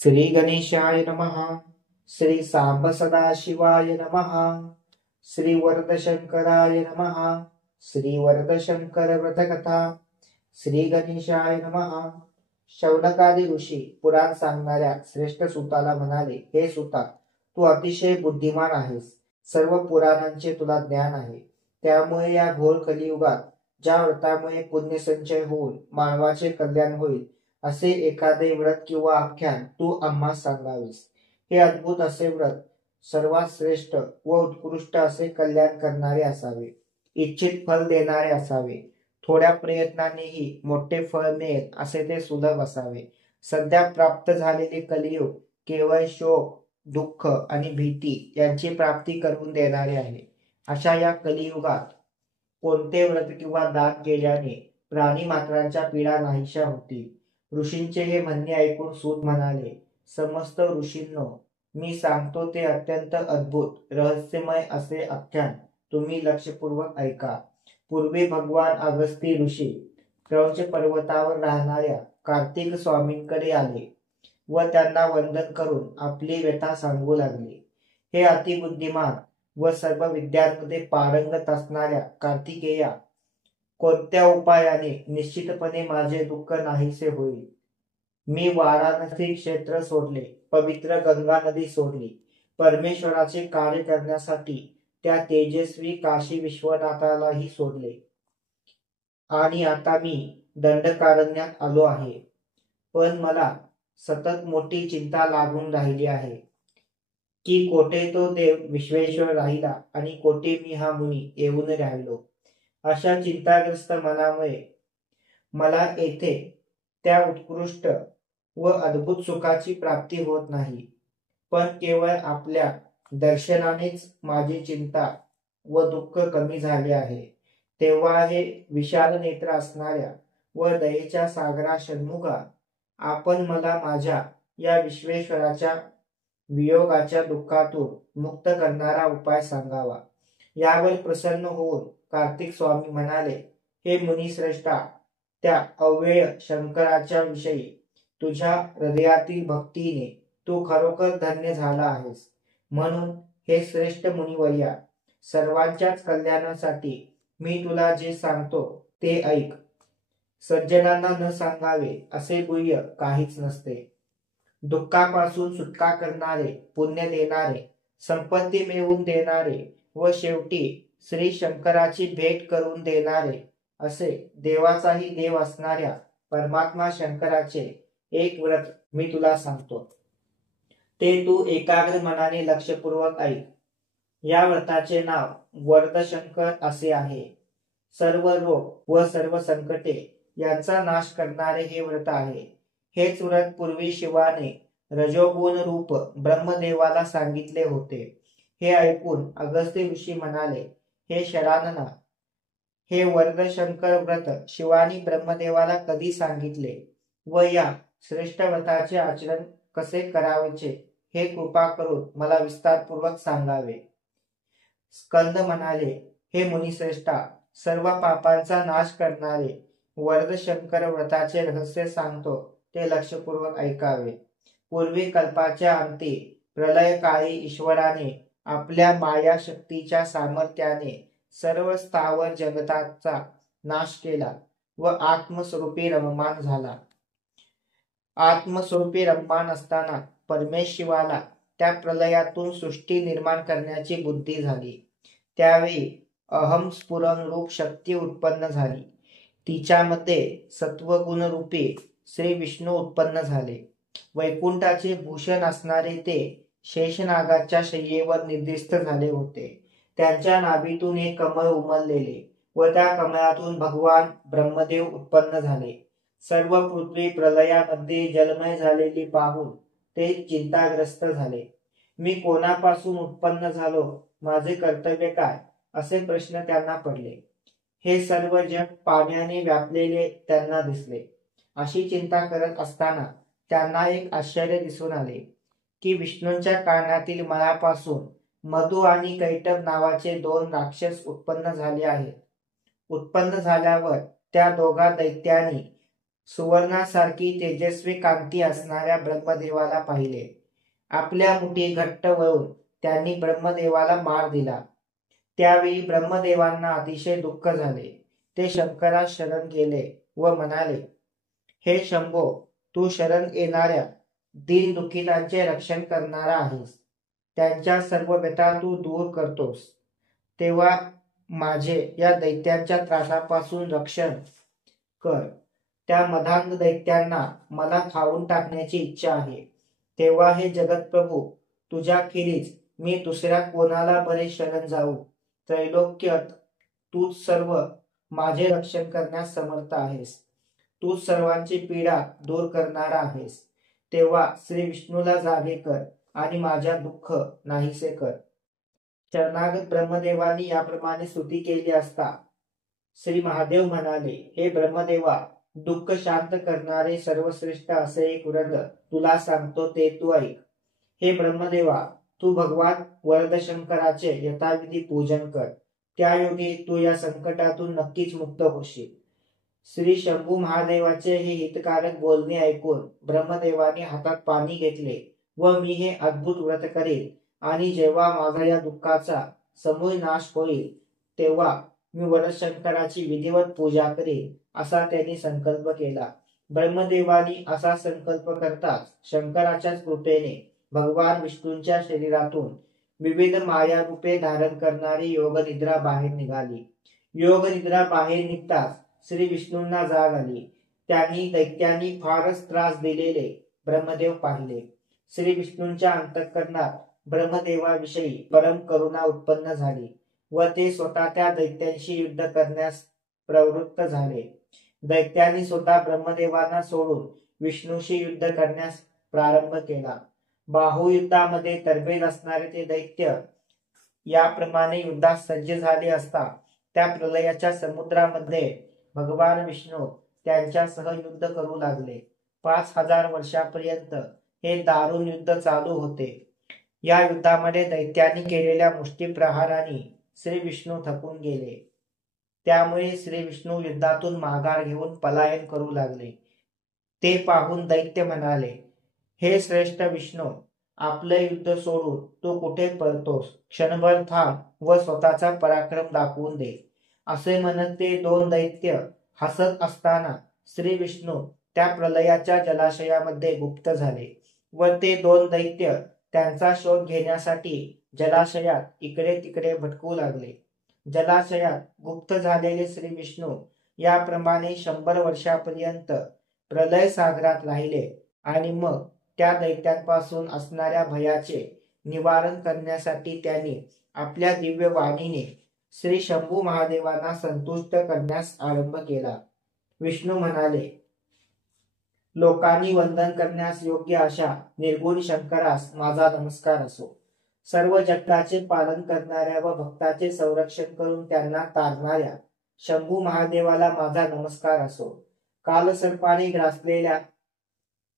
श्री गणेशाय नमः. श्री सांब सदाशिवाय नमः. श्री वरदशंकराय नमः. श्री वरदशंकर व्रतकथा. श्री गणेशाय नमः. शौनकादी ऋषी पुराण सांगणाऱ्या श्रेष्ठ सुताला म्हणाले, हे सुता, तू अतिशय बुद्धिमान आहेस. सर्व पुराणांचे तुला ज्ञान आहे. त्यामुळे या घोर कलियुगात ज्या व्रतामुळे पुण्यसंचय होऊन मानवाचे कल्याण होईल असे एखादे व्रत किंवा आख्यान तू आम्हास सांगावेस. हे अद्भुत असे व्रत सर्वात श्रेष्ठ व उत्कृष्ट असे कल्याण करणारे असावे. इच्छित फल देणारे असावे. थोड्या प्रयत्नानेही मोठे फळ मिळेल असे ते सुलभ असावे. सध्या प्राप्त झालेले कलियुग केवळ शोक, दुःख आणि भीती यांची प्राप्ती करून देणारे आहे. अशा या कलियुगात कोणते व्रत किंवा दान केल्याने प्राणी मात्रांच्या पीडा नाहीशा होतील. ऋषींचे हे म्हणणे ऐकून सूत म्हणाले, समस्त ऋषींनो, मी सांगतो ते अत्यंत अद्भुत रहस्यमय असे आख्यान तुम्ही लक्षपूर्वक ऐका. पूर्वी भगवान अगस्ती ऋषी क्रौंच पर्वतावर राहणाऱ्या कार्तिक स्वामींकडे आले व त्यांना वंदन करून आपली व्यथा सांगू लागले. हे अतिबुद्धिमान व सर्व विद्यांमध्ये पारंगत असणाऱ्या कार्तिकेया, कोणत्या उपायाने निश्चितपणे माझे दुःख नाहीसे होईल. मी वाराणसी क्षेत्र सोडले, पवित्र गंगा नदी सोडली, परमेश्वराचे कार्य करण्यासाठी त्या तेजस्वी काशी विश्वनाथालाही सोडले आणि आता मी दंडकारण्यात आलो आहे. पण मला सतत मोठी चिंता लागून राहिली आहे की कोठे तो देव विश्वेश्वर राहिला आणि कोठे मी हा मुनी येऊन राहिलो. अशा चिंताग्रस्त मनामुळे मला येथे त्या उत्कृष्ट व अद्भुत सुखाची प्राप्ती होत नाही. पण केवळ आपल्या दर्शनानेच माझी चिंता व दुःख कमी झाले आहे. तेव्हा हे विशाल नेत्र असणाऱ्या व दयेच्या सागरा षण्मुखा, आपण मला माझ्या या विश्वेश्वराच्या वियोगाच्या दुःखातून मुक्त करणारा उपाय सांगावा. यावर प्रसन्न होऊन कार्तिक स्वामी म्हणाले, हे मुनिश्रेष्ठा, त्या अव्यय शंकराच्या विषयी तुझ्या हृदयातील भक्तीने तू खरोखर धन्य झाला आहेस. म्हणून हे श्रेष्ठ मुनिवर्या, सर्वांच्याच कल्याणासाठी मी तुला जे सांगतो ते ऐक. सज्जनांना न सांगावे असे गुह्य काहीच नसते. दुःखापासून सुटका करणारे, पुण्य देणारे, संपत्ती मिळवून देणारे व शेवटी श्री शंकराची भेट करून देणारे असे देवाचाही देव असणाऱ्या परमात्मा शंकराचे एक व्रत मी तुला सांगतो. ते तू एकाग्र मनाने लक्षपूर्वक ऐक. या व्रताचे नाव वरदशंकर असे आहे. सर्व रोग व सर्व संकटे यांचा नाश करणारे हे व्रत आहे. हेच व्रत पूर्वी शिवाने रजोगुण रूप ब्रह्मदेवाला सांगितले होते. हे ऐकून अगस्त्य ऋषी म्हणाले, हे शरानना, हे वरदशंकर व्रत शिवानी ब्रह्मदेवाला कधी सांगितले व या श्रेष्ठ व्रताचे आचरण कसे करावयाचे हे कृपा करून मला विस्तारपूर्वक सांगावे. स्कंद म्हणाले, हे मुनिश्रेष्ठा, सर्व पापांचा नाश करणारे वरदशंकर व्रताचे रहस्य सांगतो, ते लक्षपूर्वक ऐकावे. पूर्वी कल्पाच्या अंती प्रलय काळी ईश्वराने आपल्या माया शक्तीच्या सामर्थ्याने सर्व स्थावर जगताचा नाश केला व आत्मस्वरूपी रममान झाला. आत्मस्वरूपी रममान असताना परमेश्वराला त्या प्रलयातून सृष्टी निर्माण करण्याची बुद्धी झाली. त्यावेळी अहम स्फुरण रूप शक्ती उत्पन्न झाली. तिच्यामध्ये सत्वगुण रूपी श्री विष्णू उत्पन्न झाले. वैकुंठाचे भूषण असणारे ते शेषनागाच्या शय्येवर निर्दिष्ट झाले होते. त्यांच्या नाभीतून एक कमळ उमललेले व त्या कमळातून भगवान ब्रह्मदेव उत्पन्न झाले. सर्व पृथ्वी प्रलयामध्ये जलमय झालेली पाहून ते चिंताग्रस्त झाले. मी कोणापासून उत्पन्न झालो, माझे कर्तव्य काय, असे प्रश्न त्यांना पडले. हे सर्व जग पाण्याने व्यापलेले त्यांना दिसले. अशी चिंता करत असताना त्यांना एक आश्चर्य दिसून आले की विष्णूंच्या कानातील मळापासून मधु आणि कैटभ नावाचे दोन राक्षस उत्पन्न झाले आहेत. उत्पन्न झाल्यावर त्या दोघा दैत्यांनी सुवर्णासारखी तेजस्वी कांती असणाऱ्या ब्रह्मदेवाला पाहिले. आपल्या मुठी घट्ट वळून त्यांनी ब्रह्मदेवाला मार दिला. त्यावेळी ब्रह्मदेवांना अतिशय दुःख झाले. ते शंकरास शरण गेले व म्हणाले, हे शंभो, तू शरण येणाऱ्या दीनदुःखितांचे रक्षण करणारा आहेस. त्यांच्या सर्व व्यथा तू दूर करतोस. तेव्हा माझे या दैत्यांच्या त्रासापासून रक्षण कर. त्या मदांध दैत्यांना मला खाऊन टाकण्याची इच्छा आहे. तेव्हा हे जगतप्रभू, तुझ्याखेरीज मी दुसऱ्या कोणाला बरे शरण जाऊ. त्रैलोक्यात तूच सर्व माझे रक्षण करण्यास समर्थ आहेस. तूच सर्वांची पीडा दूर करणारा आहेस. तेव्हा श्री विष्णूला जागे कर आणि माझ्या दुःख नाहीसे कर. शरणागत ब्रह्मदेवानी याप्रमाणे स्तुती केली असता श्री महादेव म्हणाले, हे ब्रह्मदेवा, दुःख शांत करणारे सर्वश्रेष्ठ असे एक व्रत तुला सांगतो, ते तू ऐक. हे ब्रह्मदेवा, तू भगवान वरदशंकराचे यथाविधी पूजन कर. त्यायोगे तू या संकटातून नक्कीच मुक्त होशील. श्री शंभू महादेवाचे हे हितकारक बोलणे ऐकून ब्रह्मदेवाने हातात पाणी घेतले व मी हे अद्भुत व्रत करेन आणि जेव्हा माझा या दुःखाचा समूळ नाश होईल तेव्हा मी वरदशंकराची विधिवत पूजा करेन, असा त्यांनी संकल्प केला. ब्रह्मदेवानी असा संकल्प करताच शंकराच्याच कृपेने भगवान विष्णूंच्या शरीरातून विविध माया रूपे धारण करणारी योगनिद्रा बाहेर निघाली. योगनिद्रा बाहेर निघताच श्री विष्णूंना जाग आली. त्यांनी दैत्यांनी फारच त्रास दिलेले ब्रह्मदेव पाहिले. श्री विष्णूंच्या अंतःकरणात ब्रह्मदेवाविषयी परम करुणा उत्पन्न झाली व ते स्वतः त्या दैत्यांशी युद्ध करण्यास प्रवृत्त झाले. दैत्यांनी स्वतः ब्रह्मदेवांना सोडून विष्णूशी युद्ध करण्यास प्रारंभ केला. बाहुयुद्धामध्ये तरबेज असणारे ते दैत्य याप्रमाणे युद्धात सज्ज झाले असता त्या प्रलयाच्या समुद्रामध्ये भगवान विष्णू त्यांच्यासह युद्ध करू लागले. 5000 वर्षापर्यंत हे दारुण युद्ध चालू होते. या युद्धामध्ये दैत्यांनी केलेल्या मुष्टीप्रहारांनी श्री विष्णू थकून गेले. त्यामुळे श्री विष्णू युद्धातून माघार घेऊन पलायन करू लागले. ते पाहून दैत्य म्हणाले, हे श्रेष्ठ विष्णू, आपले युद्ध सोडून तू कुठे पळतोस? क्षणभर थांब व स्वतःचा पराक्रम दाखवून दे. असे म्हणत ते दोन दैत्य हसत असताना श्री विष्णू त्या प्रलयाच्या जलाशयामध्ये गुप्त झाले व ते दोन दैत्य त्यांचा शोध घेण्यासाठी जलाशयात इकडे तिकडे भटकू लागले. जलाशयात गुप्त झालेले श्री विष्णू याप्रमाणे 100 वर्षापर्यंत प्रलय सागरात राहिले आणि मग त्या दैत्यांपासून असणाऱ्या भयाचे निवारण करण्यासाठी त्यांनी आपल्या दिव्य वाणीने श्री शंभू महादेवांना संतुष्ट करण्यास आरंभ केला. विष्णू म्हणाले, लोकांनी वंदन करण्यास योग्य अशा निर्गुण शंकरास माझा नमस्कार असो. सर्व जगताचे पालन करणाऱ्या व भक्ताचे संरक्षण करून त्यांना तारणाऱ्या शंभू महादेवाला माझा नमस्कार असो. कालसर्पाने ग्रासलेल्या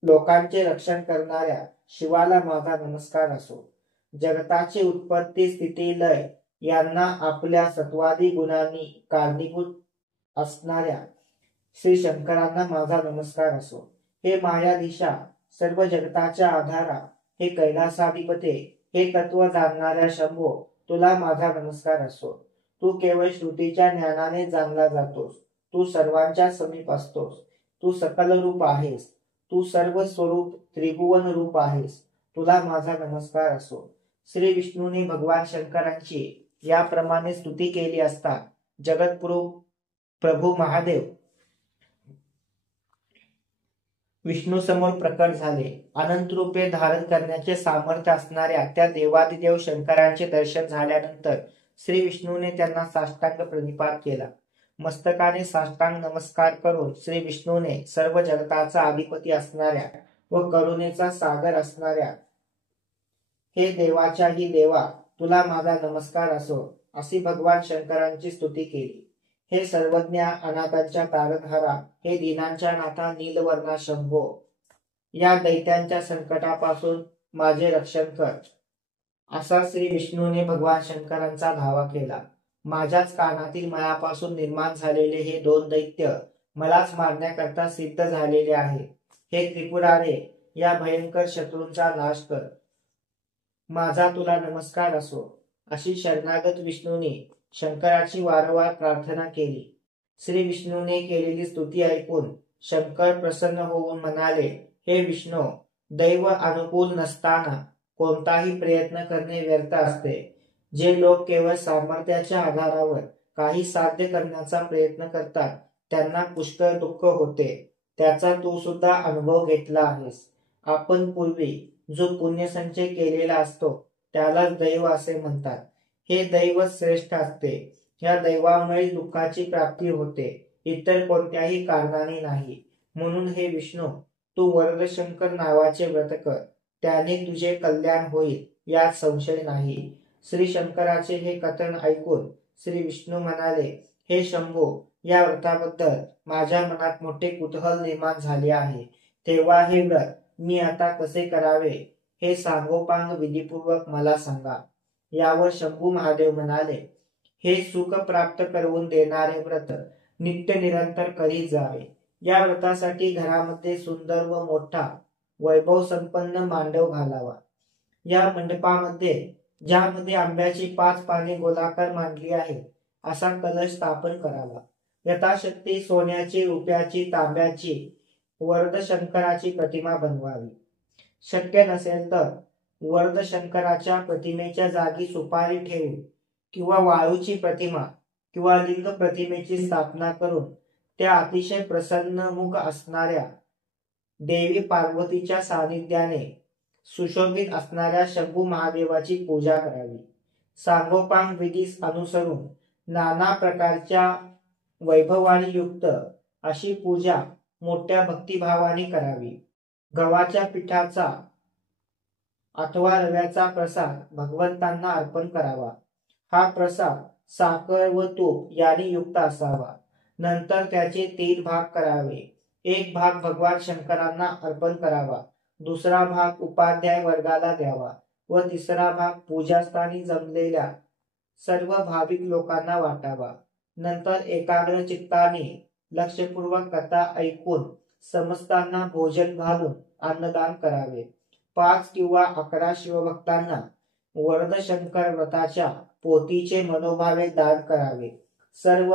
लोकांचे रक्षण करणाऱ्या शिवाला माझा नमस्कार असो. जगताची उत्पत्ती स्थिती लय यांना आपल्या सत्वादी गुणांनी कारणीभूत असणाऱ्या श्री शंकरांना माझा नमस्कार असो. हे मायाधीशा, सर्व जगताच्या आधारा, हे कैलासाधिपते, हे तत्व जाणणाऱ्या शंभो, तुला माझा नमस्कार असो. तू केवळ श्रुतीच्या ज्ञानाने जाणला जातोस. तू सर्वांच्या समीप असतोस. तू सकल रूप आहेस. तू सर्व स्वरूप त्रिभुवन रूप आहेस. तुला माझा नमस्कार असो. श्री विष्णूने भगवान शंकरांची याप्रमाणे स्तुती केली असता जगतगुरु प्रभू महादेव विष्णू समोर प्रकट झाले. अनंत रूपे धारण करण्याचे सामर्थ्य असणाऱ्या त्या देवादिदेव शंकरांचे दर्शन झाल्यानंतर श्री विष्णूने त्यांना साष्टांग प्रणिपात केला. मस्तकाने साष्टांग नमस्कार करून श्री विष्णूने सर्व जगताचा अधिपती असणाऱ्या व करुणेचा सागर असणाऱ्या हे देवाच्याही देवा, तुला माझा नमस्कार असो, अशी भगवान शंकरांची स्तुती केली. हे सर्वज्ञ अनाथांच्या तारणहारा, हे दीनांच्या नाथा नीलवर्णा शंभो, या दैत्यांच्या संकटापासून माझे रक्षण कर, असा श्री विष्णूने भगवान शंकरांचा धावा केला. माझ्याच कानातील मळापासून निर्माण झालेले हे दोन दैत्य मलाच मारण्याकरता सिद्ध झालेले आहे. हे त्रिपुरारे, या भयंकर शत्रूंचा नाश कर. माझा तुला नमस्कार असो. अशी शरणागत विष्णूने शंकराची वारंवार प्रार्थना केली. श्री विष्णूने केलेली स्तुती ऐकून शंकर प्रसन्न होऊन म्हणाले, हे विष्णू, दैव अनुकूल नसताना कोणताही प्रयत्न करणे व्यर्थ असते. जे लोक केवळ सामर्थ्याच्या आधारावर काही साध्य करण्याचा प्रयत्न करतात त्यांना पुष्कळ दुःख होते. त्याचा तू सुद्धा अनुभव घेतला आहेस. आपण पूर्वी जो पुण्यसंचय केलेला असतो त्यालाच दैव असे म्हणतात. हे दैव श्रेष्ठ असते. या दैवामुळे दुःखाची प्राप्ती होते, इतर कोणत्याही कारणाने नाही. म्हणून हे विष्णू, तू वरदशंकर नावाचे व्रत कर. त्याने तुझे कल्याण होईल यात संशय नाही. श्री शंकराचे हे कथन ऐकून श्री विष्णू म्हणाले, हे शंभो, या व्रताबद्दल माझ्या मनात मोठे कुतूहल निर्माण झाले आहे. तेव्हा हे व्रत मी आता कसे करावे हे सांगोपांग विधीपूर्वक मला सांगा. यावर शंभू महादेव म्हणाले, हे सुख प्राप्त करून देणारे व्रत नित्य निरंतर करीत जावे. या व्रतासाठी घरामध्ये सुंदर व मोठा वैभव संपन्न मांडव घालावा. या मंडपामध्ये, ज्यामध्ये आंब्याची 5 पाने गोलाकार मांडली आहे, असा कलश स्थापन करावा. यथाशक्ती सोन्याची, रुपयाची, तांब्याची वरदशंकराची प्रतिमा बनवावी. शक्य नसेल तर वरदशंकराच्या प्रतिमेच्या जागी सुपारी ठेवून किंवा वाळूची प्रतिमा किंवा लिंग प्रतिमेची स्थापना करून त्या अतिशय प्रसन्नमुख असणाऱ्या देवी पार्वतीच्या सानिध्याने सुशोभित असणाऱ्या शंभू महादेवाची पूजा करावी. सांगोपांग विधीस अनुसरून नाना प्रकारच्या वैभवाने युक्त अशी पूजा मोठ्या भक्तिभावाने करावी. गव्हाच्या पिठाचा अथवा रव्याचा प्रसाद भगवंतांना अर्पण करावा. हा प्रसाद साखर व तूप याने युक्त असावा. नंतर त्याचे 3 भाग करावे. एक भाग भगवान शंकरांना अर्पण करावा, दुसरा भाग उपाध्याय वर्गाला द्यावा व तिसरा भाग पूजास्थानी जमलेल्या सर्व भाविक लोकांना वाटावा. नंतर एकाग्र चित्ताने लक्षपूर्वक कथा ऐकून समस्तांना भोजन घालून अन्नदान करावे. 5 किंवा 11 शिवभक्तांना वरदशंकर व्रताच्या पोथीचे मनोभावे दान करावे. सर्व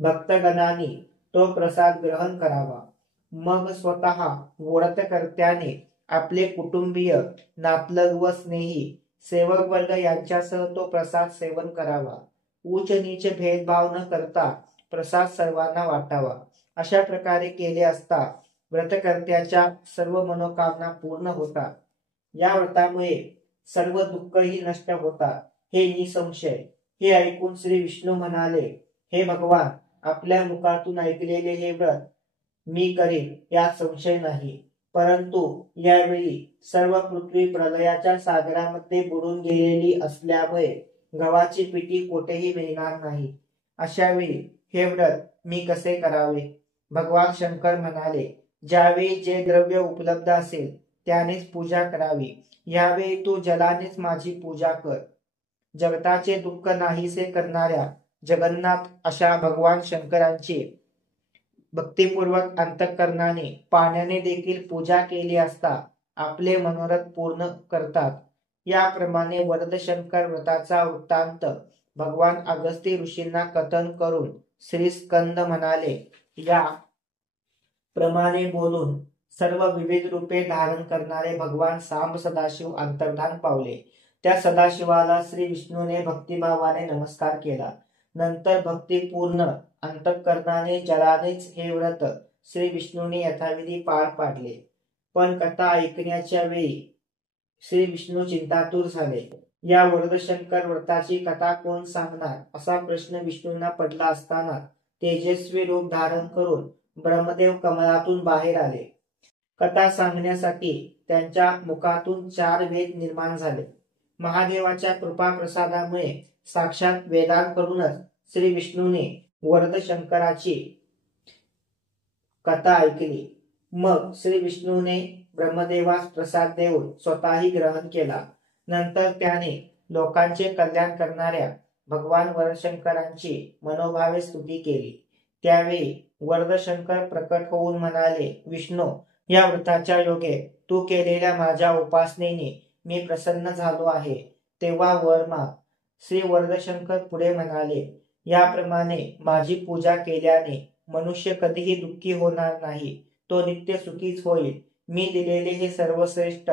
भक्तगणांनी तो प्रसाद ग्रहण करावा. मग स्वतः व्रतकर्त्याने आपले कुटुंबीय, नातलग व स्नेही सेवक वर्ग यांच्यासह तो प्रसाद सेवन करावा. उच्च नीच भेदभाव न करता प्रसाद सर्वांना वाटावा. अशा प्रकारे केले असता व्रतकर्त्याच्या सर्व मनोकामना पूर्ण होतात. या व्रतामुळे सर्व दुःखही नष्ट होतात, हे निसंशय. हे ऐकून श्री विष्णू म्हणाले, हे भगवान, आपल्या मुखातून ऐकलेले हे व्रत मी करीन यात संशय नाही. परंतु यावेळी सर्व पृथ्वी प्रलयाच्या सागरामध्ये बुडून गेलेली असल्यामुळे गव्हाची पिठी कोठेही मिळणार नाही. अशा वेळी हे व्रत मी कसे करावे? भगवान शंकर म्हणाले, ज्यावेळी जे द्रव्य उपलब्ध असेल त्यानेच पूजा करावी. यावेळी तू जलानेच माझी पूजा कर. जगताचे दुःख नाहीसे करणाऱ्या जगन्नाथ अशा भगवान शंकरांची भक्तिपूर्वक अंतःकरणाने पाण्याने देखील पूजा केली असता आपले मनोरथ पूर्ण करतात. याप्रमाणे वरदशंकर व्रताचा वृत्तांत भगवान अगस्ती ऋषींना कथन करून श्री स्कंद म्हणाले, या प्रमाणे बोलून सर्व विविध रूपे धारण करणारे भगवान सांब सदाशिव अंतर्धान पावले. त्या सदाशिवाला श्री विष्णूने भक्तिभावाने नमस्कार केला. नंतर भक्तिपूर्ण अंतःकरणाने जलानेच हे व्रत श्री विष्णूने यथाविधी पार पाडले. पण कथा ऐकण्याच्या वेळी श्री विष्णू चिंतातूर झाले. या वरदशंकर व्रताची कथा कोण सांगणार असा प्रश्न विष्णूंना पडला असताना तेजस्वी रूप धारण करून ब्रह्मदेव कमलातून बाहेर आले. कथा सांगण्यासाठी त्यांच्या मुखातून 4 वेद निर्माण झाले. महादेवाच्या कृपा प्रसादामुळे साक्षात वेदांकडूनच श्री विष्णूने वरदशंकराची कथा ऐकली. मग श्री विष्णूने ब्रह्मदेवास प्रसाद देऊन स्वतःही ग्रहण केला. नंतर त्याने लोकांचे कल्याण करणाऱ्या भगवान वरदशंकरांची मनोभावे स्तुती केली. त्यावेळी वरदशंकर प्रकट होऊन म्हणाले, विष्णू, या व्रताच्या योगे तू केलेल्या माझ्या उपासनेने मी प्रसन्न झालो आहे, तेव्हा वर माग. श्री वरदशंकर पुढे म्हणाले, याप्रमाणे माझी पूजा केल्याने मनुष्य कधीही दुःखी होणार नाही, तो नित्य सुखीच होईल. मी दिलेले हे सर्वश्रेष्ठ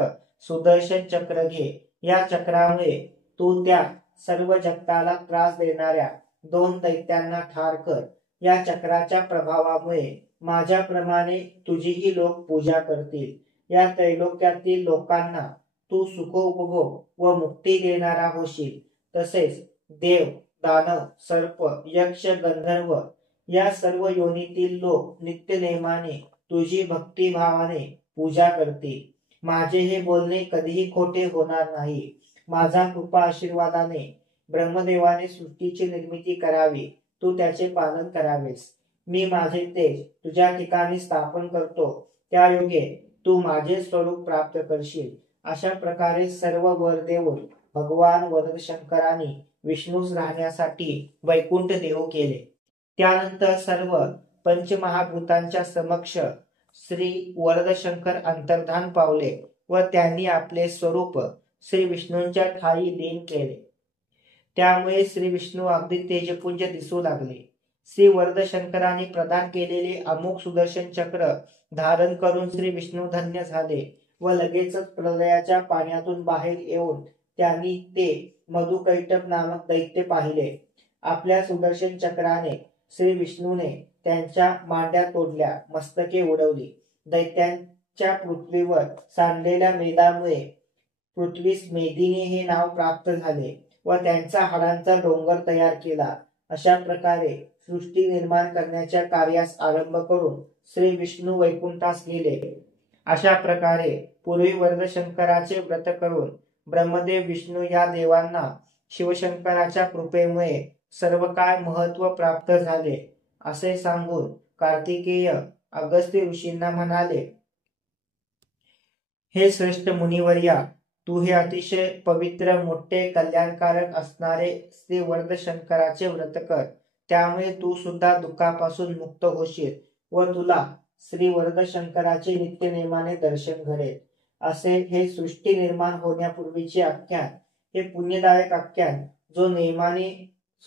सुदर्शन चक्र घे. या चक्रामुळे तू त्या सर्व जगताला त्रास देणाऱ्या 2 दैत्यांना ठार कर. या चक्राच्या प्रभावामुळे माझ्याप्रमाणे तुझीही लोक पूजा करतील. या त्रैलोक्यातील लोकांना तू सुखोपभोग व मुक्ती देणारा होशील. तसेच देव, दानव, सर्प, यक्ष, गंधर्व या सर्व योनीतील लोक नित्य नेमाने तुझी भक्तिभावाने पूजा करतील. माझे हे बोलणे कधीही खोटे होणार नाही. माझा कृपा आशीर्वादाने ब्रह्मदेवाने सृष्टीची निर्मिती करावी, तू त्याचे पालन करावेस. मी माझे तेज तुझ्या ठिकाणी स्थापन करतो, त्या योगे तू माझे स्वरूप प्राप्त करशील. अशा प्रकारे सर्व वर देऊन भगवान वरदशंकरांनी विष्णूस राहण्यासाठी वैकुंठ देऊ केले. त्यानंतर सर्व पंचमहाभूतांच्या समक्ष श्री वरदशंकर अंतर्धान पावले व त्यांनी आपले स्वरूप श्री विष्णूंच्या ठायी लीन केले. त्यामुळे श्री विष्णू अगदी तेजपुंज दिसू लागले. श्री वरदशंकरांनी प्रदान केलेले अमुक सुदर्शन चक्र धारण करून श्री विष्णू धन्य झाले व लगेचच प्रलयाच्या पाण्यातून बाहेर येऊन त्यांनी ते मधुकैटभ नामक दैत्य पाहिले. आपल्या सुदर्शन चक्राने श्री विष्णूने त्यांच्या मांड्या तोडल्या, मस्तके उडवली. दैत्यांच्या पृथ्वीवर सांडलेल्या मेदामुळे पृथ्वीस मेदिनी हे नाव प्राप्त झाले व त्यांचा हाडांचा डोंगर तयार केला. अशा प्रकारे सृष्टी निर्माण करण्याच्या कार्यास आरंभ करून श्री विष्णू वैकुंठास गेले. अशा प्रकारे पूर्वी वरदशंकराचे व्रत करून ब्रह्मदेव विष्णू या देवांना शिवशंकराच्या कृपेमुळे सर्व काय महत्व प्राप्त झाले असे सांगून कार्तिकेय अगस्त्य ऋषींना म्हणाले, हे श्रेष्ठ मुनिवर्या, तू हे अतिशय पवित्र, मोठे, कल्याणकारक असणारे श्री वरदशंकराचे व्रत कर. त्यामुळे तू सुद्धा दुःखापासून मुक्त होशील व तुला श्री वरदशंकराचे नित्य नेमाने दर्शन घडेल. असे हे सृष्टी निर्माण होण्यापूर्वीचे आख्यान, हे पुण्यदायक आख्यान जो नेमाने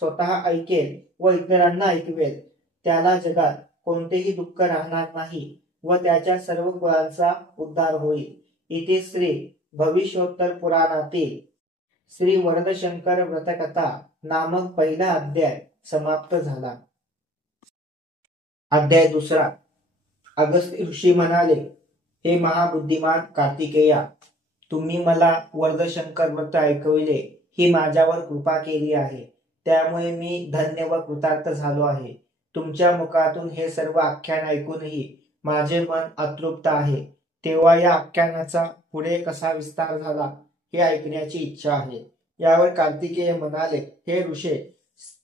स्वतः ऐकेल व इतरांना ऐकवेल, त्याला जगात कोणतेही दुःख राहणार नाही व त्याच्या सर्व कुळांचा उद्धार होईल. इथे श्री भविष्योत्तर पुराणातील श्री वरदशंकर व्रतकथा नामक पहिला अध्याय समाप्त झाला. अध्याय दुसरा. अगस्त्य ऋषी म्हणाले, हे महाबुद्धिमान कार्तिकेया, तुम्ही मला वरदशंकर व्रत ऐकविले, ही माझ्यावर कृपा केली आहे. त्यामुळे मी धन्य व कृतार्थ झालो आहे. तुमच्या मुखातून हे सर्व आख्यान ऐकूनही माझे मन अतृप्त आहे. तेव्हा या आख्यानाचा पुढे कसा विस्तार झाला हे ऐकण्याची इच्छा आहे. यावर कार्तिकेय म्हणाले, हे ऋषे,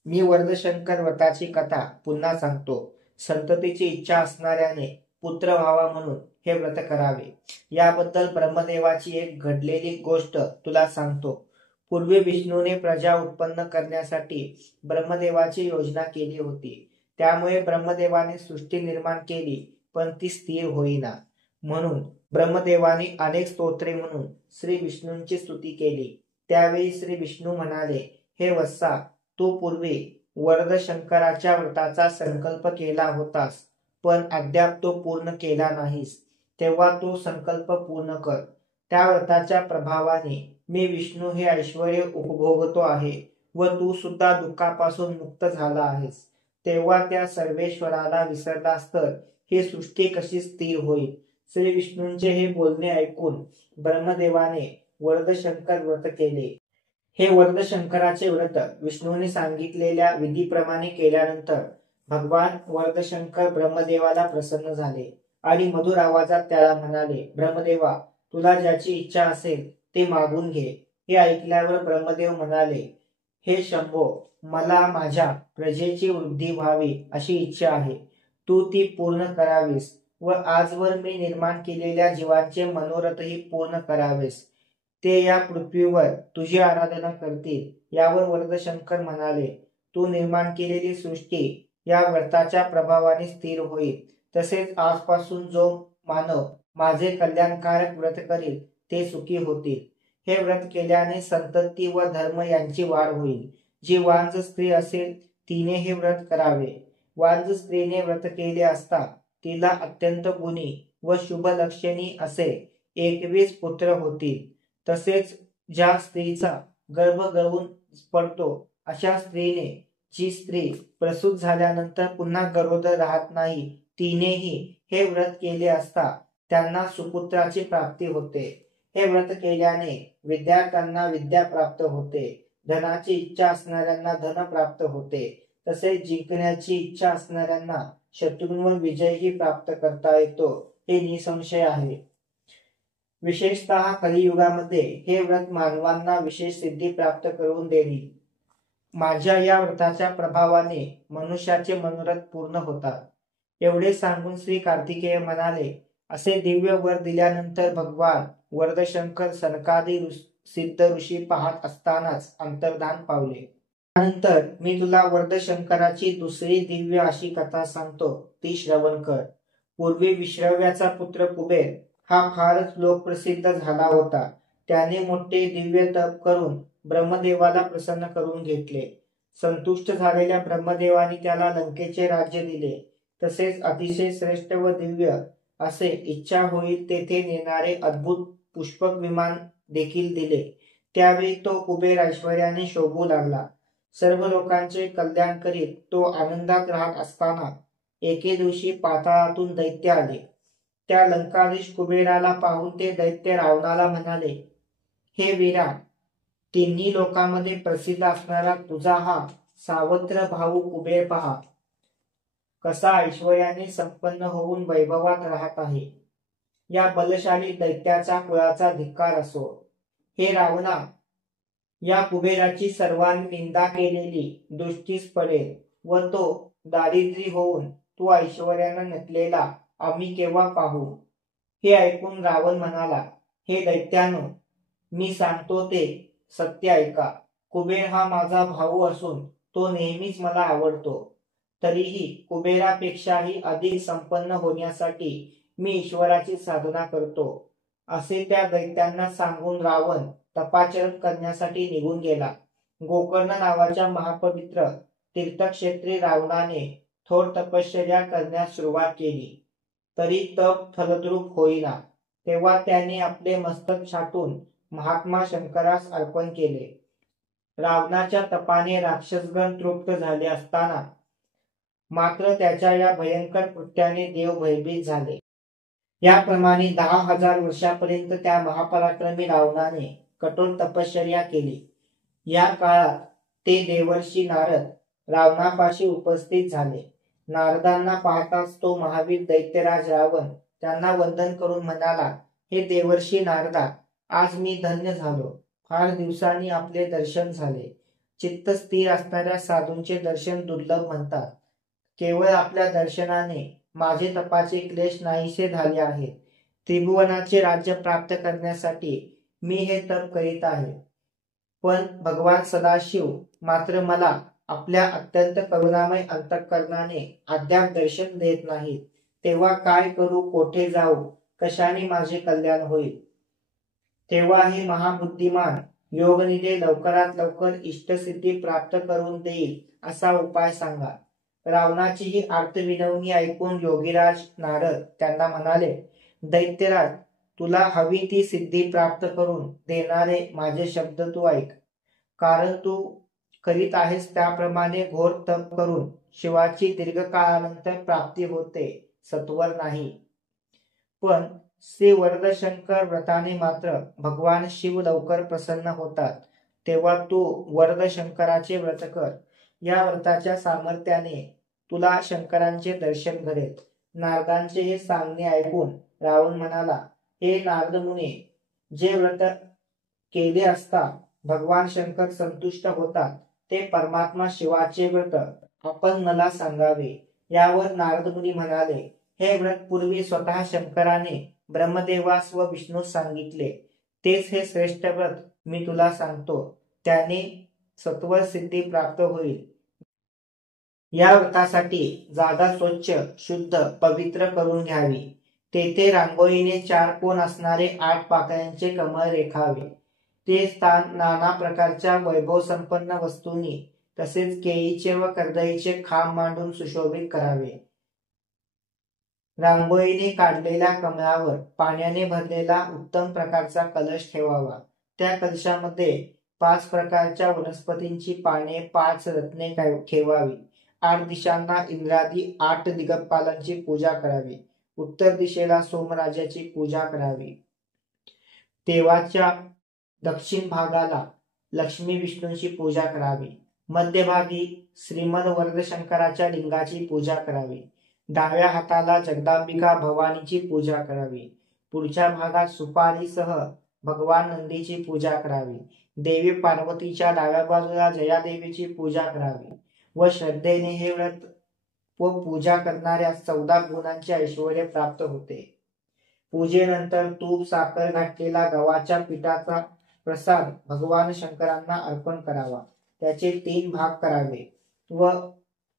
मी वरदशंकर व्रताची कथा पुन्हा सांगतो. संततीची इच्छा असणाऱ्याने पुत्र व्हावा म्हणून हे व्रत करावे. याबद्दल ब्रह्मदेवाची एक घडलेली गोष्ट तुला सांगतो. पूर्वी विष्णूने प्रजा उत्पन्न करण्यासाठी ब्रह्मदेवाची योजना केली होती. त्यामुळे ब्रह्मदेवाने सृष्टी निर्माण केली, पण ती स्थिर होईना. म्हणून ब्रह्मदेवाने अनेक स्तोत्रे म्हणून श्री विष्णूंची स्तुती केली. त्यावेळी श्री विष्णू म्हणाले, हे वत्सा, तू पूर्वी वरदशंकराच्या व्रताचा संकल्प केला होतास, पण अद्याप तो पूर्ण केला नाहीस. तेव्हा तो संकल्प पूर्ण कर. त्या व्रताच्या प्रभावाने मी विष्णू हे ऐश्वर्य उपभोगतो आहे व तू सुद्धा दुःखापासून मुक्त झाला आहेस. तेव्हा त्या सर्वेश्वराला विसरलास तर ही सृष्टी कशी स्थिर होईल. श्री विष्णूंचे हे बोलणे ऐकून ब्रह्मदेवाने वरदशंकर व्रत केले. हे वरदशंकराचे व्रत विष्णूने सांगितलेल्या विधीप्रमाणे केल्यानंतर भगवान वरदशंकर ब्रह्मदेवाला प्रसन्न झाले आणि मधुर आवाजात त्याला म्हणाले, ब्रह्मदेवा, तुला ज्याची इच्छा असेल ते मागून घे. हे ऐकल्यावर ब्रह्मदेव म्हणाले, हे शंभो, मला माझ्या प्रजेची वृद्धी व्हावी अशी इच्छा आहे. तू ती पूर्ण करावीस व आजवर मी निर्माण केलेल्या जीवांचे मनोरथही पूर्ण करावेस. ते या पृथ्वीवर तुझी आराधना करतील. यावर वरदशंकर म्हणाले, तू निर्माण केलेली सृष्टी या व्रताच्या प्रभावाने स्थिर होईल. तसेच आजपासून जो मानव माझे कल्याणकारक व्रत करील ते सुखी होतील. हे व्रत केल्याने संतती व धर्म यांची वाढ होईल. जी वांज स्त्री असेल तिने हे व्रत करावे. वांज स्त्रीने व्रत केले असता तिला अत्यंत गुणी व शुभ लक्षणी असे 21 पुत्र होतील. तसेच ज्या स्त्रीचा गर्भ गळून पडतो अशा स्त्रीने, जी स्त्री प्रसूत झाल्यानंतर पुन्हा गरोदर राहत नाही, तिनेही हे व्रत केले असता त्यांना सुपुत्राची प्राप्ती होते. हे व्रत केल्याने विद्यार्थ्यांना विद्या प्राप्त होते. धनाची इच्छा असणाऱ्यांना धन प्राप्त होते. तसेच जिंकण्याची इच्छा असणाऱ्यांना शत्रूंवर विजयही प्राप्त करता येतो, हे निसंशय आहे. विशेषतः कलियुगामध्ये हे व्रत मानवांना विशेष सिद्धी प्राप्त करून देईल. माझ्या या व्रताच्या प्रभावाने मनुष्याचे मनोरथ पूर्ण होतात. एवढे सांगून श्री कार्तिकेय म्हणाले, असे दिव्य वर दिल्यानंतर भगवान वर्धशंकर सनकादी सिद्ध ऋषी पाहत असतानाच अंतर्धान पावले. त्यानंतर मी तुला वर्धशंकराची दुसरी दिव्य अशी कथा सांगतो, ती श्रवण कर. पूर्वी विश्रव्याचा पुत्र कुबेर हा फारच लोकप्रसिद्ध झाला होता. त्याने मोठे दिव्य तप करून ब्रह्मदेवाला प्रसन्न करून घेतले. संतुष्ट झालेल्या ब्रह्मदेवाने त्याला लंकेचे राज्य दिले. तसेच अतिशय श्रेष्ठ व दिव्य असे इच्छा होईल तेथे नेणारे अद्भुत पुष्पक विमान देखील दिले. त्यावेळी तो कुबेर ऐश्वर्याने शोभू लागला. सर्व लोकांचे कल्याण करीत तो आनंदात राहत असताना एके दिवशी पाताळातून दैत्य आले. त्या लंकाधीश कुबेराला पाहून ते दैत्य रावणाला म्हणाले, हे वीरा, तिन्ही लोकांमध्ये प्रसिद्ध असणारा तुझा हा सावत्र भाऊ कुबेर पहा, कसा ऐश्वर्याने संपन्न होऊन वैभवात राहत आहे. या बलशाली दैत्याच्या कुळाचा धिक्कार असो. हे रावणा, या कुबेराची सर्वांनी निंदा केलेली दृष्टीस पडेल व तो दारिद्र्यी होऊन तू ऐश्वर्याने नटलेला आम्ही केव्हा पाहू. हे ऐकून रावण म्हणाला, हे दैत्यानो, मी सांगतो ते सत्य ऐका. कुबेर हा माझा भाऊ असून तो नेहमीच मला आवडतो. तरीही कुबेरापेक्षाही अधिक संपन्न होण्यासाठी मी ईश्वराची साधना करतो. असे त्या दैत्यांना सांगून रावण तपाचरण करण्यासाठी निघून गेला. गोकर्ण नावाच्या महापवित्र तीर्थक्षेत्री रावणाने थोर तपश्चर्या करण्यास सुरुवात केली, तरी तप फलद्रूप होईना. तेव्हा त्याने आपले मस्तक छाटून महात्मा शंकरास अर्पण केले. रावणाच्या तपाने राक्षसगण तृप्त झाले असताना मात्र त्याच्या या भयंकर कृत्याने देव भयभीत झाले. याप्रमाणे 10,000 वर्षापर्यंत त्या महापराक्रमी रावणाने कठोर तपश्चर्या केली. या काळात ते देवर्षी नारद रावणापाशी उपस्थित झाले. नारदांना पाहताच तो महावीर दैत्यराज रावण त्यांना वंदन करून म्हणाला, हे देवर्षी नारदा, आज मी धन्य झालो. फार दिवसांनी आपले दर्शन झाले. चित्त स्थिर असणाऱ्या साधूंचे दर्शन दुर्लभ म्हणतात. केवळ आपल्या दर्शनाने माझे तपाचे क्लेश नाहीसे झाले आहेत. त्रिभुवनाचे राज्य प्राप्त करण्यासाठी मी हे तप करीत आहे. पण भगवान सदाशिव मात्र मला आपल्या अत्यंत करुणामय अंतःकरणाने अद्याप दर्शन देत नाहीत. तेव्हा काय करू, कोठे जाऊ, कशाने माझे कल्याण होईल. तेव्हा हे महाबुद्धिमान योगनिधे लवकरात लवकर इष्टसिद्धी प्राप्त करून देईल असा उपाय सांगा. रावणाची ही आर्तविनवणी ऐकून योगीराज नारद त्यांना म्हणाले, दैत्यराज, तुला हवी ती सिद्धी प्राप्त करून देणारे माझे शब्द तू ऐक. कारण तू करीत आहेस त्याप्रमाणे घोर तप करून शिवाची दीर्घकाळानंतर प्राप्ती होते, सत्वर नाही. पण श्री वर्धशंकर व्रताने मात्र भगवान शिव लवकर प्रसन्न होतात. तेव्हा तू वर्धशंकराचे व्रत कर. या व्रताच्या सामर्थ्याने तुला शंकरांचे दर्शन घडेल. नारदांचे हे सांगणे ऐकून रावण म्हणाला, हे नारद मुने, जे व्रत केले असता भगवान शंकर संतुष्ट होतात ते परमात्मा शिवाचे व्रत आपण मला सांगावे. यावर नारद मुनी म्हणाले, हे व्रत पूर्वी स्वतः शंकराने ब्रह्मदेवास व विष्णूस सांगितले. तेच हे श्रेष्ठ व्रत मी तुला सांगतो. त्याने सत्वर सिद्धी प्राप्त होईल. या व्रतासाठी जागा स्वच्छ, शुद्ध, पवित्र करून घ्यावी. तेथे रांगोळीने 4 कोन असणारे 8 पाकळ्यांचे कमळ रेखावे. ते स्थान नाना प्रकारच्या वैभवसंपन्न वस्तूंनी तसेच केळीचे व कर्दळीचे खांब मांडून सुशोभित करावे. रांगोळीने काढलेल्या कमळावर पाण्याने भरलेला उत्तम प्रकारचा कलश ठेवावा. त्या कलशामध्ये 5 प्रकारच्या वनस्पतींची पाने, 5 रत्ने ठेवावी. 8 दिशांना इंद्रादी 8 दिग्पालांची पूजा करावी. उत्तर दिशेला सोमराजाची पूजा करावी. देवाच्या दक्षिण भागाला लक्ष्मी विष्णूंची पूजा करावी. मध्यभागी श्रीमद वरदशंकराच्या लिंगाची पूजा करावी. डाव्या हाताला जगदांबिका भवानीची पूजा करावी. पुढच्या भागात सुपारीसह भगवान नंदीची पूजा करावी. देवी पार्वतीच्या डाव्या बाजूला जयादेवीची पूजा करावी व श्रद्धेने हे व्रत व पूजा करणाऱ्या 14 गुणांचे ऐश्वर्य प्राप्त होते. पूजेनंतर तूप साखर घातलेला गव्हाच्या पिठाचा प्रसाद भगवान शंकरांना अर्पण करावा. त्याचे 3 भाग करावे व